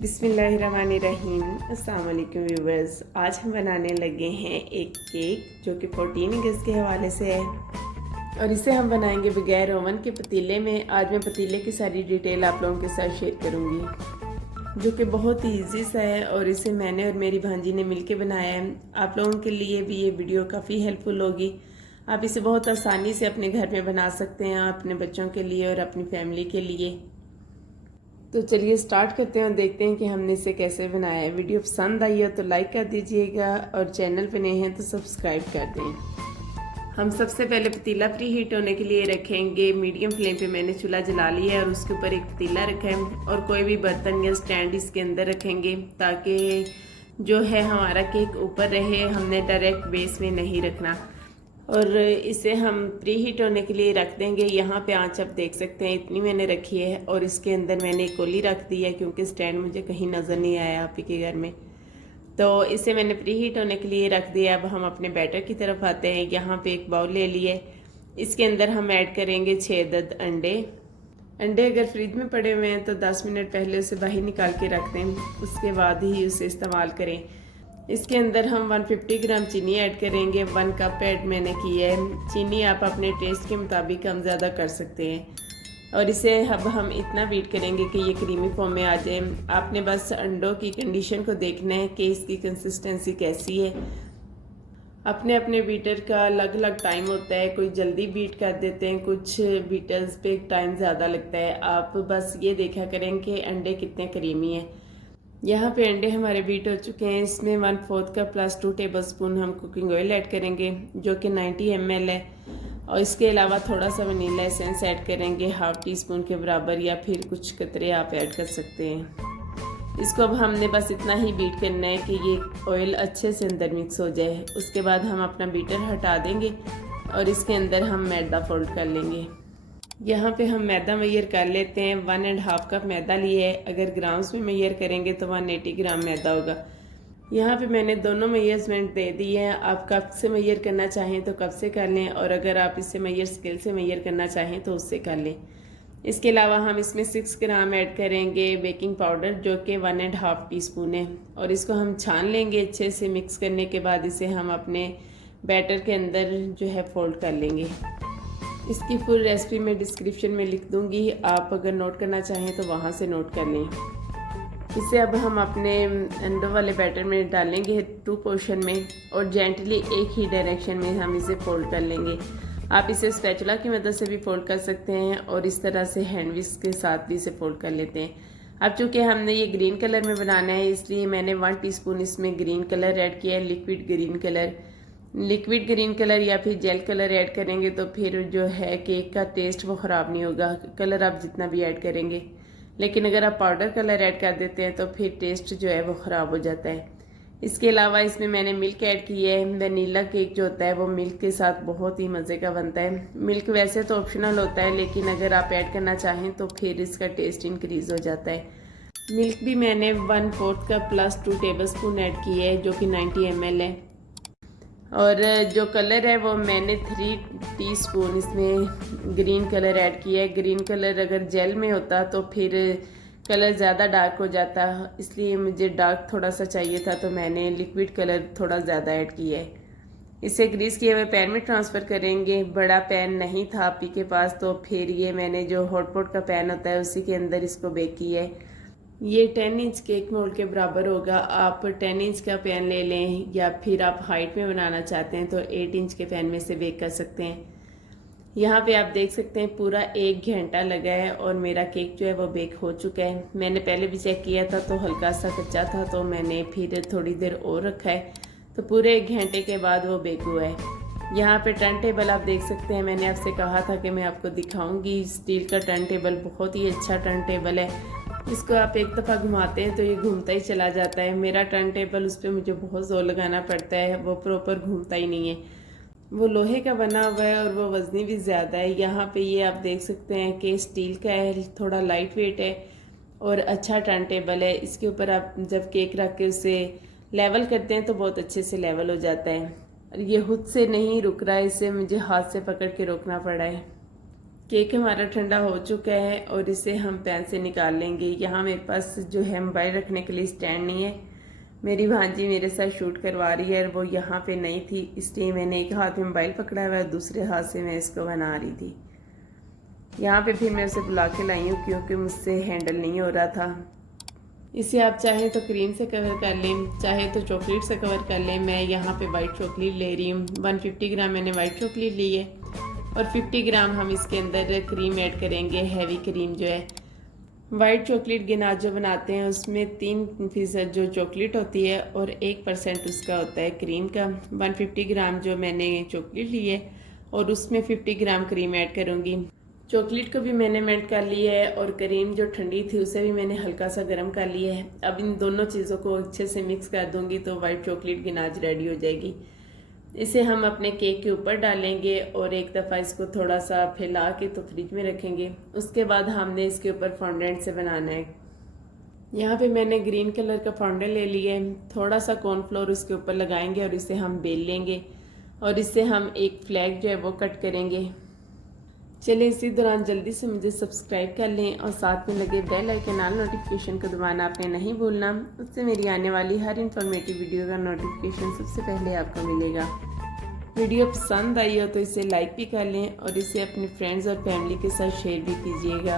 बिस्मिल्लाहिर्रहमानिर्रहीम। अस्सलाम वालेकुम व्यूवर्स। आज हम बनाने लगे हैं एक केक जो कि 14 गज के हवाले से है और इसे हम बनाएंगे बगैर ओवन के पतीले में। आज मैं पतीले की सारी डिटेल आप लोगों के साथ शेयर करूंगी जो कि बहुत ही ईजी सा है और इसे मैंने और मेरी भांजी ने मिलके बनाया है। आप लोगों के लिए भी ये वीडियो काफ़ी हेल्पफुल होगी। आप इसे बहुत आसानी से अपने घर में बना सकते हैं, अपने बच्चों के लिए और अपनी फैमिली के लिए। तो चलिए स्टार्ट करते हैं और देखते हैं कि हमने इसे कैसे बनाया है। वीडियो पसंद आई हो तो लाइक कर दीजिएगा और चैनल पे नए हैं तो सब्सक्राइब कर दें। हम सबसे पहले पतीला प्री हीट होने के लिए रखेंगे। मीडियम फ्लेम पे मैंने चूल्हा जला लिया है और उसके ऊपर एक पतीला रखा है और कोई भी बर्तन या स्टैंड इसके अंदर रखेंगे ताकि जो है हमारा केक ऊपर रहे। हमने डायरेक्ट बेस में नहीं रखना और इसे हम प्री हीट होने के लिए रख देंगे। यहाँ पे आंच आप देख सकते हैं इतनी मैंने रखी है और इसके अंदर मैंने एक कोली रख दी है क्योंकि स्टैंड मुझे कहीं नज़र नहीं आया आप ही के घर में। तो इसे मैंने प्री हीट होने के लिए रख दिया। अब हम अपने बैटर की तरफ आते हैं। यहाँ पे एक बाउल ले लिए, इसके अंदर हम ऐड करेंगे 6 अदद अंडे। अंडे अगर फ्रिज में पड़े हुए हैं तो 10 मिनट पहले उसे बाहर निकाल के रख दें, उसके बाद ही उसे इस्तेमाल करें। इसके अंदर हम 150 ग्राम चीनी ऐड करेंगे। 1 कप ऐड मैंने की है। चीनी आप अपने टेस्ट के मुताबिक कम ज़्यादा कर सकते हैं और इसे अब हम इतना बीट करेंगे कि ये क्रीमी फॉर्म में आ जाए। आपने बस अंडों की कंडीशन को देखना है कि इसकी कंसिस्टेंसी कैसी है। अपने अपने बीटर का अलग अलग टाइम होता है, कोई जल्दी बीट कर देते हैं, कुछ बीटर्स पे टाइम ज़्यादा लगता है। आप बस ये देखा करें कि अंडे कितने क्रीमी हैं। यहाँ पे अंडे हमारे बीट हो चुके हैं। इसमें 1/4 कप प्लस 2 टेबलस्पून हम कुकिंग ऑयल ऐड करेंगे जो कि 90 ml है और इसके अलावा थोड़ा सा वनीला एसेंस ऐड करेंगे 1/2 टीस्पून के बराबर, या फिर कुछ कतरे आप ऐड कर सकते हैं। इसको अब हमने बस इतना ही बीट करना है कि ये ऑयल अच्छे से अंदर मिक्स हो जाए। उसके बाद हम अपना बीटर हटा देंगे और इसके अंदर हम मैदा फोल्ड कर लेंगे। यहाँ पे हम मैदा मैयर कर लेते हैं। 1.5 कप मैदा लिए है। अगर ग्राम्स में मैयर करेंगे तो 180 ग्राम मैदा होगा। यहाँ पे मैंने दोनों मेजरमेंट दे दी है। आप कप से मैयर करना चाहें तो कप से कर लें और अगर आप इसे मैयर स्केल से मैयर करना चाहें तो उससे कर लें। इसके अलावा हम इसमें 6 ग्राम ऐड करेंगे बेकिंग पाउडर जो कि 1.5 टीस्पून है और इसको हम छान लेंगे। अच्छे से मिक्स करने के बाद इसे हम अपने बैटर के अंदर जो है फोल्ड कर लेंगे। इसकी फुल रेसिपी मैं डिस्क्रिप्शन में लिख दूंगी, आप अगर नोट करना चाहें तो वहाँ से नोट कर लें। इसे अब हम अपने अंडों वाले बैटर में डालेंगे 2 पोर्शन में और जेंटली एक ही डायरेक्शन में हम इसे फोल्ड कर लेंगे। आप इसे स्पैचुला की मदद से भी फोल्ड कर सकते हैं और इस तरह से हैंड विस्क के साथ भी इसे फोल्ड कर लेते हैं। अब चूँकि हमने ये ग्रीन कलर में बनाना है इसलिए मैंने 1 टीस्पून इसमें ग्रीन कलर ऐड किया है, liquid green colour. Liquid green colour या फिर जेल कलर ऐड करेंगे तो फिर जो है केक का टेस्ट वो ख़राब नहीं होगा, कलर आप जितना भी ऐड करेंगे। लेकिन अगर आप पाउडर कलर ऐड कर देते हैं तो फिर टेस्ट जो है वो ख़राब हो जाता है। इसके अलावा इसमें मैंने मिल्क ऐड की है। वनीला केक जो होता है वो मिल्क के साथ बहुत ही मज़े का बनता है। मिल्क वैसे तो ऑप्शनल होता है लेकिन अगर आप ऐड करना चाहें तो फिर इसका टेस्ट इंक्रीज़ हो जाता है। मिल्क भी मैंने 1/4 कप प्लस 2 टेबलस्पून ऐड की है जो कि 90 ml है और जो कलर है वो मैंने 3 टीस्पून इसमें ग्रीन कलर ऐड किया है। ग्रीन कलर अगर जेल में होता तो फिर कलर ज़्यादा डार्क हो जाता, इसलिए मुझे डार्क थोड़ा सा चाहिए था तो मैंने लिक्विड कलर थोड़ा ज़्यादा ऐड किया है। इसे ग्रीस किए हुए पैन में ट्रांसफ़र करेंगे। बड़ा पैन नहीं था आप ही के पास तो फिर ये मैंने जो हॉटपॉट का पैन होता है उसी के अंदर इसको बेक किया है। ये 10 इंच केक मोल्ड के बराबर होगा। आप 10 इंच का पैन ले लें या फिर आप हाइट में बनाना चाहते हैं तो 8 इंच के पैन में से बेक कर सकते हैं। यहाँ पे आप देख सकते हैं पूरा 1 घंटा लगा है और मेरा केक जो है वो बेक हो चुका है। मैंने पहले भी चेक किया था तो हल्का सा कच्चा था तो मैंने फिर थोड़ी देर और रखा है तो पूरे 1 घंटे के बाद वो बेक हुआ है। यहाँ पे टर्न टेबल आप देख सकते हैं, मैंने आपसे कहा था कि मैं आपको दिखाऊंगी। स्टील का टर्न टेबल बहुत ही अच्छा टर्न टेबल है। इसको आप एक दफ़ा घुमाते हैं तो ये घूमता ही चला जाता है। मेरा टर्न टेबल उस पर मुझे बहुत ज़ोर लगाना पड़ता है, वो प्रॉपर घूमता ही नहीं है। वो लोहे का बना हुआ है और वो वज़नी भी ज़्यादा है। यहाँ पे ये आप देख सकते हैं कि स्टील का है, थोड़ा लाइट वेट है और अच्छा टर्न टेबल है। इसके ऊपर आप जब केक रख के उसे लेवल करते हैं तो बहुत अच्छे से लेवल हो जाता है। और ये खुद से नहीं रुक रहा है, इसे मुझे हाथ से पकड़ के रोकना पड़ा है। केक हमारा ठंडा हो चुका है और इसे हम पैन से निकाल लेंगे। यहाँ मेरे पास जो है मोबाइल रखने के लिए स्टैंड नहीं है। मेरी भांजी मेरे साथ शूट करवा रही है और वो यहाँ पे नहीं थी, इसलिए मैंने एक हाथ में मोबाइल पकड़ा हुआ है, दूसरे हाथ से मैं इसको बना रही थी। यहाँ पे फिर मैं उसे बुला के लाई हूँ क्योंकि मुझसे हैंडल नहीं हो रहा था। इसे आप चाहें तो क्रीम से कवर कर लें, चाहे तो चॉकलेट से कवर कर लें। मैं यहाँ पे वाइट चॉकलेट ले रही हूँ। 150 ग्राम मैंने वाइट चॉकलेट ली है और 50 ग्राम हम इसके अंदर क्रीम ऐड करेंगे, हैवी क्रीम जो है। वाइट चॉकलेट गिनाज जो बनाते हैं उसमें 3% जो चॉकलेट होती है और 1% उसका होता है क्रीम का। 150 ग्राम जो मैंने चॉकलेट ली है और उसमें 50 ग्राम क्रीम ऐड करूँगी। चॉकलेट को भी मैंने मेल्ट कर लिया है और क्रीम जो ठंडी थी उसे भी मैंने हल्का सा गर्म कर लिया है। अब इन दोनों चीज़ों को अच्छे से मिक्स कर दूंगी तो वाइट चॉकलेट गिनाज रेडी हो जाएगी। इसे हम अपने केक के ऊपर डालेंगे और एक दफ़ा इसको थोड़ा सा फैला के तो फ्रिज में रखेंगे। उसके बाद हमने इसके ऊपर फॉन्डेंट से बनाना है। यहाँ पे मैंने ग्रीन कलर का फॉन्डेंट ले लिया है। थोड़ा सा कॉर्नफ्लोर उसके ऊपर लगाएंगे और इसे हम बेल लेंगे और इससे हम एक फ्लैग जो है वो कट करेंगे। चलिए इसी दौरान जल्दी से मुझे सब्सक्राइब कर लें और साथ में लगे बेल आइकन ऑल नोटिफिकेशन को दबाना आपने नहीं भूलना। उससे मेरी आने वाली हर इन्फॉर्मेटिव वीडियो का नोटिफिकेशन सबसे पहले आपको मिलेगा। वीडियो पसंद आई हो तो इसे लाइक भी कर लें और इसे अपने फ्रेंड्स और फैमिली के साथ शेयर भी कीजिएगा।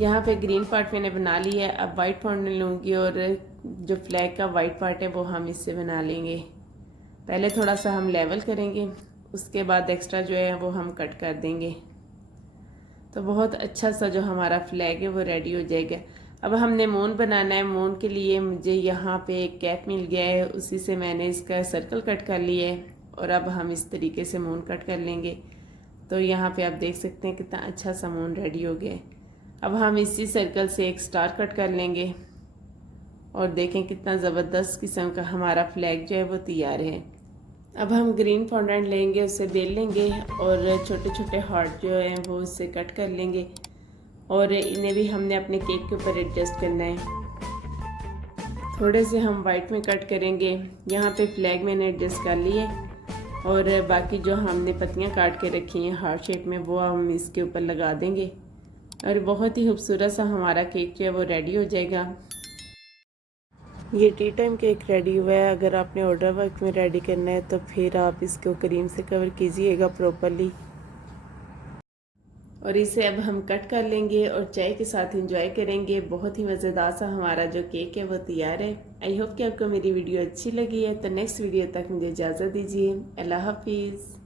यहाँ पे ग्रीन पार्ट मैंने बना लिया है। अब वाइट पार्ट लूँगी और जो फ्लैग का वाइट पार्ट है वो हम इससे बना लेंगे। पहले थोड़ा सा हम लेवल करेंगे, उसके बाद एक्स्ट्रा जो है वो हम कट कर देंगे। तो बहुत अच्छा सा जो हमारा फ्लैग है वो रेडी हो जाएगा। अब हमने मून बनाना है। मून के लिए मुझे यहाँ पे एक कैप मिल गया है, उसी से मैंने इसका सर्कल कट कर लिया है और अब हम इस तरीके से मून कट कर लेंगे। तो यहाँ पे आप देख सकते हैं कितना अच्छा सा मून रेडी हो गया है। अब हम इसी सर्कल से एक स्टार कट कर लेंगे और देखें कितना ज़बरदस्त किस्म का हमारा फ्लैग जो है वो तैयार है। अब हम ग्रीन फॉन्डेंट लेंगे, उसे बेल लेंगे और छोटे छोटे हार्ट जो हैं वो उससे कट कर लेंगे और इन्हें भी हमने अपने केक के ऊपर एडजस्ट करना है। थोड़े से हम वाइट में कट करेंगे। यहाँ पे फ्लैग मैंने एडजस्ट कर लिए और बाकी जो हमने पत्तियाँ काट के रखी हैं हार्ट शेप में वो हम इसके ऊपर लगा देंगे और बहुत ही खूबसूरत सा हमारा केक जो है वो रेडी हो जाएगा। ये टी टाइम केक रेडी हुआ है। अगर आपने ऑर्डर वक्त में रेडी करना है तो फिर आप इसको क्रीम से कवर कीजिएगा प्रॉपरली और इसे अब हम कट कर लेंगे और चाय के साथ एंजॉय करेंगे। बहुत ही मज़ेदार सा हमारा जो केक है वो तैयार है। आई होप कि आपको मेरी वीडियो अच्छी लगी है। तो नेक्स्ट वीडियो तक मुझे इजाज़त दीजिए। अल्लाह हाफिज़।